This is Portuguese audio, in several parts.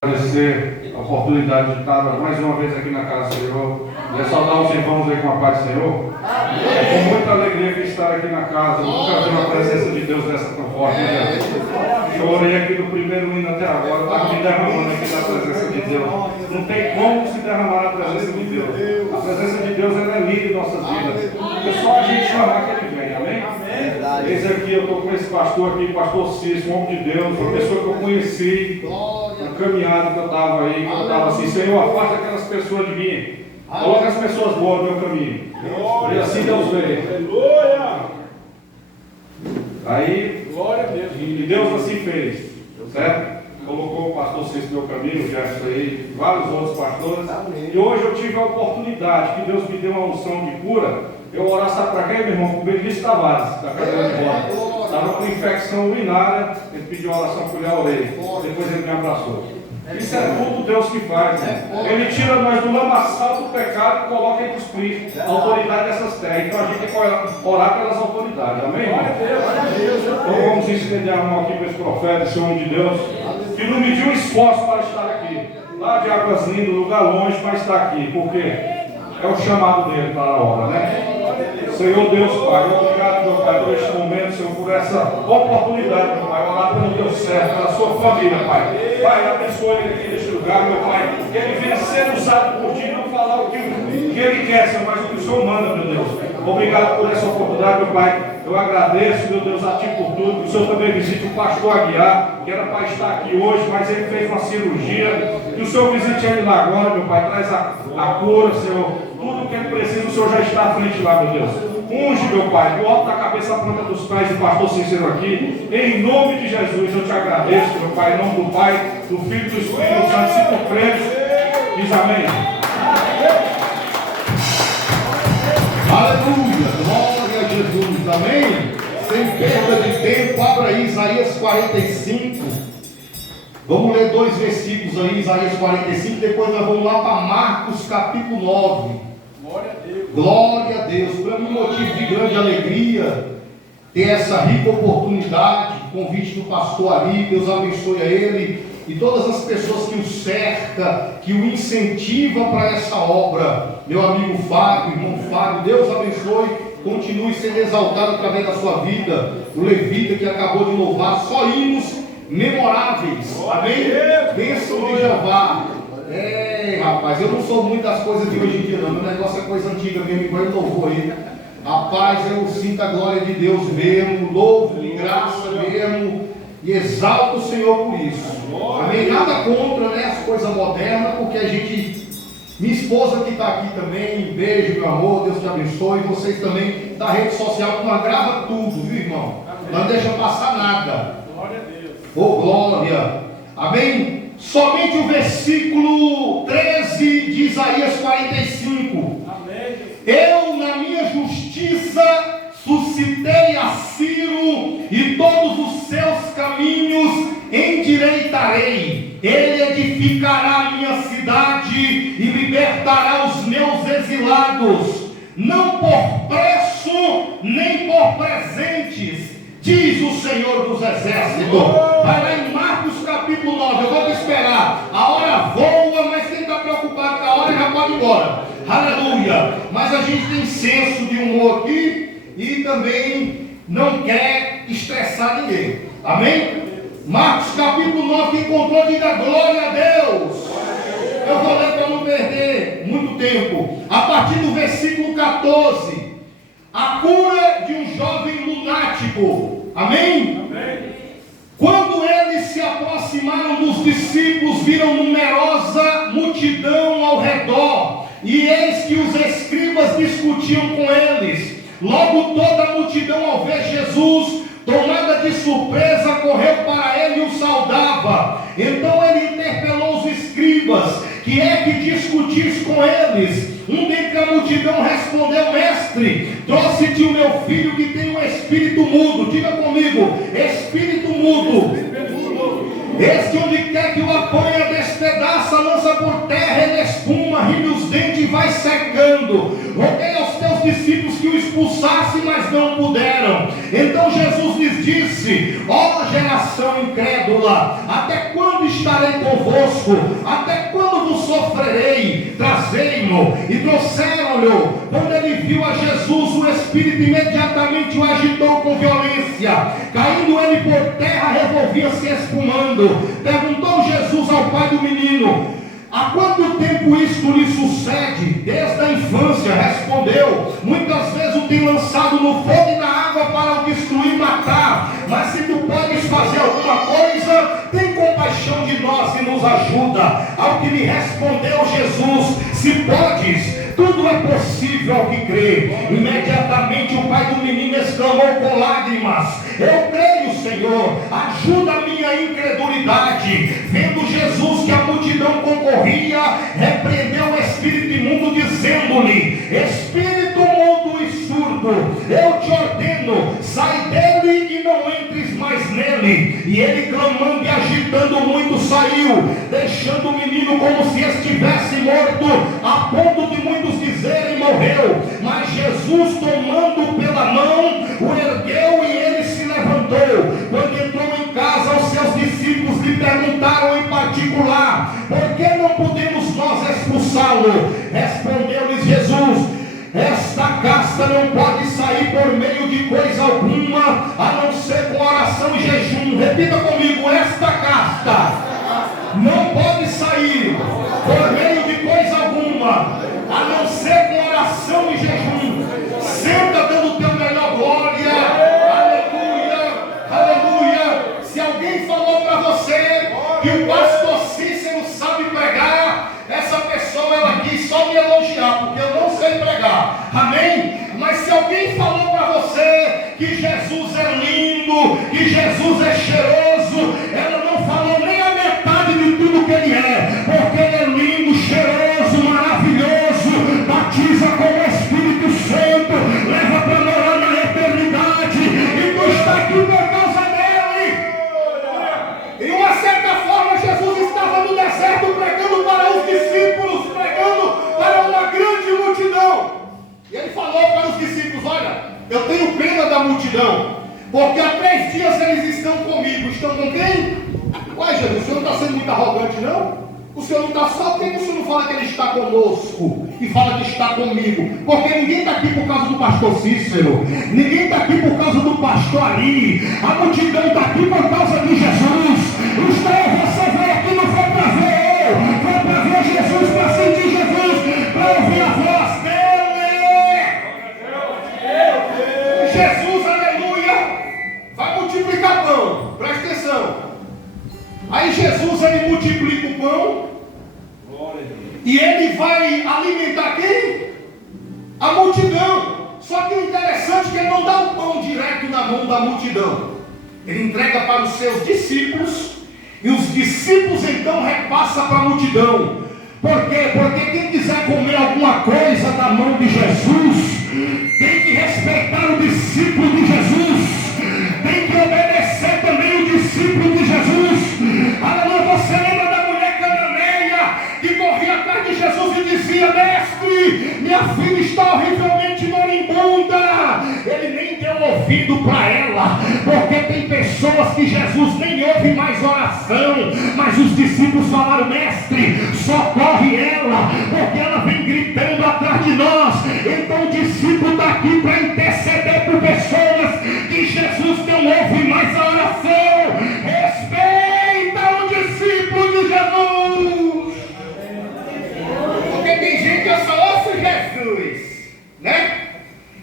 Agradecer a oportunidade de estar mais uma vez aqui na casa do Senhor. E saudar os irmãos aí com a paz do Senhor. É com muita alegria que estar aqui na casa. Nunca vi uma presença de Deus dessa tão forte. Né? Chorei aqui do primeiro hino até agora. Estava me derramando aqui na presença de Deus. Não tem como se derramar na presença de Deus. A presença de Deus ela é linda em nossas vidas. É só a gente chamar que Ele vem. Amém? Esse aqui, eu estou com esse pastor aqui, pastor Cícero, um homem de Deus, uma pessoa que eu conheci na caminhada que eu estava aí, que eu estava assim, Senhor, afasta aquelas pessoas de mim, coloca as pessoas boas no meu caminho. E assim Deus veio. Aí, e Deus assim fez, certo? Colocou o pastor Cícero no meu caminho, o Jefferson aí, vários outros pastores. E hoje eu tive a oportunidade, que Deus me deu uma unção de cura. Eu orar, sabe para quem, meu irmão? Com o Benedito Tavares, da cadeira de roda. Estava com infecção urinária, ele pediu oração por ele, eu orei. Depois ele me abraçou. Isso é tudo Deus que faz, né? Ele tira nós do lamaçal do pecado e coloca entre os príncipes, a autoridade dessas terras. Então a gente tem que orar pelas autoridades, amém, irmão? Então vamos estender a mão aqui para esse profeta, esse homem de Deus, que não mediu esforço para estar aqui. Lá de Águas Lindas, lugar longe, mas está aqui, porque é o chamado dele para a obra, né? Senhor Deus, Pai, obrigado, meu Pai, por este momento, Senhor, por essa oportunidade, meu Pai, orar pelo Deus certo, pela sua família, Pai. Pai, abençoe ele aqui neste lugar, meu Pai, que ele venha ser usado por Ti, não falar o que ele quer, Senhor, mas o que o Senhor manda, meu Deus. Obrigado por essa oportunidade, meu Pai. Eu agradeço, meu Deus, a Ti por tudo. Que o Senhor também visite o pastor Aguiar, que era para estar aqui hoje, mas ele fez uma cirurgia. Que o Senhor visite ele lá agora, meu Pai, traz a cura, Senhor. Tudo que ele precisa, o Senhor já está à frente lá, meu Deus. Unge, meu Pai, do alto da cabeça à ponta dos pés do pastor Cícero aqui. Em nome de Jesus, eu te agradeço, meu Pai, em nome do Pai, do Filho e do Espírito Santo. Se tu creres, diz amém. Aleluia, glória a Jesus, amém? Sem perda de tempo, abra aí Isaías 45. Vamos ler 2 versículos aí, Isaías 45, depois nós vamos lá para Marcos capítulo 9. Glória a Deus. Glória a Deus. Para mim, motivo de grande alegria ter essa rica oportunidade, convite do pastor Ari, Deus abençoe a ele e todas as pessoas que o cercam, que o incentivam para essa obra. Meu amigo Fábio, irmão Fábio, Deus abençoe, continue sendo exaltado através da sua vida. O levita que acabou de louvar, só hinos memoráveis, amém? Bênção de Jeová. Rapaz, eu não sou muito das coisas de hoje em dia não, meu negócio é coisa antiga mesmo, igual ele louvou aí. Rapaz, eu sinto a glória de Deus mesmo, louvo de graça mesmo, e exalto o Senhor por isso, amém? Nada contra, né, as coisas modernas, porque a gente, minha esposa que está aqui também, beijo, meu amor, Deus te abençoe, vocês também da rede social, que nós grava tudo, viu, irmão? Não deixa passar nada. Glória a Deus. Oh, glória, amém? Somente o versículo 13 de Isaías 45. Amém. Eu, na minha justiça, suscitei a Ciro, e todos os seus caminhos endireitarei. Ele edificará a minha cidade e libertará os meus exilados, não por preço, nem por presentes, diz o Senhor dos Exércitos. Vai lá em Marcos capítulo 9, eu vou esperar, a hora voa, mas quem está preocupado com a hora já pode ir embora, aleluia. Mas a gente tem senso de humor aqui e também não quer estressar ninguém, amém? Marcos capítulo 9, quem encontrou, diga glória a Deus. Eu vou ler para não perder muito tempo, a partir do versículo 14, a cura de um jovem lunático, amém? Amém. Quando eles se aproximaram dos discípulos, viram numerosa multidão ao redor, e eis que os escribas discutiam com eles. Logo toda a multidão, ao ver Jesus, tomada de surpresa, correu para ele e o saudava. Então ele interpelou os escribas: que é que discutis com eles? Um dentre a multidão respondeu: mestre, trouxe-te o meu filho que tem um espírito mudo. Diga comigo: espírito mudo. Este, onde quer que o apanha, despedaça, lança por terra, ele espuma, rime os dentes e vai secando. Roguei aos teus discípulos que o expulsassem, mas não puderam. Então Jesus lhes disse: ó geração incrédula, até quando estarei estarei convosco, até quando vos sofrerei? Trazei-mo. E trouxeram-lhe. Quando ele viu a Jesus, o Espírito imediatamente o agitou com violência. Caindo ele por terra, revolvia-se espumando. Perguntou Jesus ao pai do menino: há quanto tempo isto lhe sucede? Desde a infância. Respondeu: muitas vezes o tem lançado no fogo e na água para o destruir e matar. Mas se tu podes fazer alguma coisa, tem compaixão de nós e nos ajuda. Ao que lhe respondeu Jesus: se podes, tudo é possível ao que crê. Imediatamente o pai do menino exclamou com lágrimas: eu creio, Senhor, ajuda a minha incredulidade. Vendo Jesus que a multidão concorria, repreendeu o espírito imundo, dizendo-lhe: espírito mudo e surdo, eu te ordeno, sai dele e não entres mais nele. E ele, clamando e agitando muito, saiu, deixando o menino como se estivesse morto, a ponto de muitos dizerem: morreu. Mas Jesus, tomando pela mão, o ergueu e ele se levantou. Quando entrou em casa, os seus discípulos lhe perguntaram em particular: por que não podemos nós expulsá-lo? Respondeu-lhes Jesus: esta casta não pode sair por meio de coisa alguma, a não ser com oração e jejum. Repita comigo: esta casta não pode sair por meio de coisa alguma, a não ser com oração e jejum. Senta dando o teu melhor glória. Aleluia, aleluia. Se alguém falou para você que o pastor Cícero sabe pregar, essa pessoa ela quis só me elogiar, porque eu não sei pregar. Amém? Mas se alguém falou para você que Jesus é lindo, que Jesus é cheiroso, ela não falou nem a metade de tudo que ele é, porque ele é lindo, cheiroso, maravilhoso, batiza com o Espírito Santo, leva para morar na eternidade, e tu está aqui por causa dele. Em uma certa forma, Jesus estava no deserto pregando para os discípulos, pregando para uma grande multidão. E ele falou para os discípulos: olha, eu tenho pena da multidão, porque há 3 dias eles estão comigo. Estão com quem? Ué, Jesus, o senhor não está sendo muito arrogante, não? O senhor não está só, por que o senhor não fala que ele está conosco e fala que está comigo? Porque ninguém está aqui por causa do pastor Cícero, ninguém está aqui por causa do pastor Ali, a multidão está aqui por causa de Jesus. Então você veio aqui não foi para ver eu, foi para ver Jesus, para sentir Jesus, para ouvir a voz dele. Jesus, aleluia, vai multiplicar pão. Presta atenção. Aí Jesus, ele multiplica o pão, e ele vai alimentar quem? A multidão. Só que o interessante é que ele não dá o pão direto na mão da multidão, ele entrega para os seus discípulos, e os discípulos então repassam para a multidão. Por quê? Porque quem quiser comer alguma coisa da mão de Jesus, tem que respeitar o discípulo de Jesus, tem que obedecer também o discípulo de Jesus. Aleluia. Você lembra da mulher cananeia que corria atrás de Jesus e dizia: mestre, minha filha está horrivelmente moribunda. Ele nem deu ouvido para ela, porque tem pessoas que Jesus nem ouve mais oração, mas os discípulos falaram: mestre, socorre ela, porque ela vem gritando atrás de nós. Então o discípulo está aqui para interceder por pessoas que Jesus não ouve mais a oração. Respeita o discípulo de Jesus, porque tem gente que eu só ouço Jesus, né?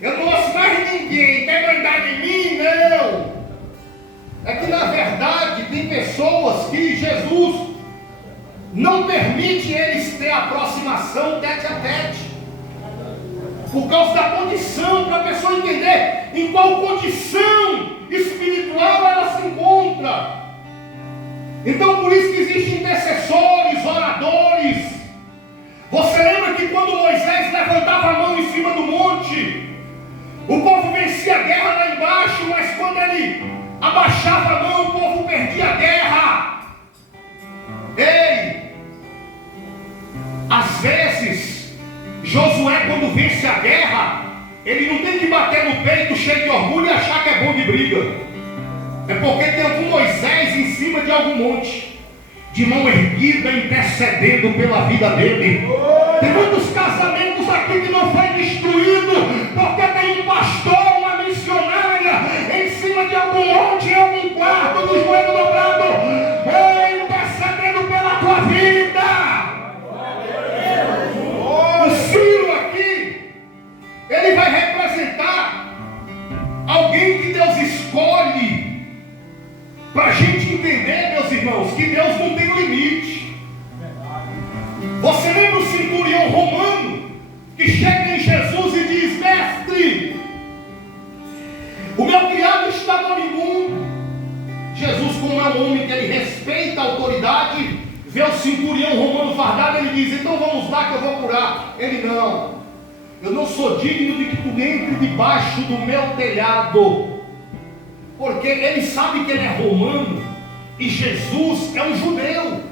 Eu não ouço mais ninguém. Quer mandar de mim? Não. É que na verdade tem pessoas que Jesus não permite eles ter aproximação tete a tete, por causa da condição, para a pessoa entender em qual condição espiritual ela se encontra. Então por isso que existem intercessores, oradores. Você lembra que quando Moisés levantava a mão em cima do monte, o povo vencia a guerra lá embaixo, mas quando ele abaixava a mão, o povo perdia a guerra. Ei! Às vezes, Josué, quando vence a guerra, ele não tem que bater no peito cheio de orgulho e achar que é bom de briga. É porque tem algum Moisés em cima de algum monte. de mão erguida, intercedendo pela vida dele. Tem muitos casamentos aqui que não foi destruído porque tem um pastor, uma missionária em cima de algum monte, em algum quarto, do joelho dobrado, intercedendo pela tua vida. O Ciro aqui, ele vai representar alguém que Deus escolhe, para a gente entender, meus irmãos, que Deus não tem limite. Você lembra o centurião romano que chega em Jesus e diz: mestre, o meu criado está moribundo. Jesus, como é um homem que ele respeita a autoridade, vê o centurião romano fardado, ele diz: então vamos lá que eu vou curar. Ele: não, eu não sou digno de que tu entre debaixo do meu telhado. Porque ele sabe que ele é romano e Jesus é um judeu.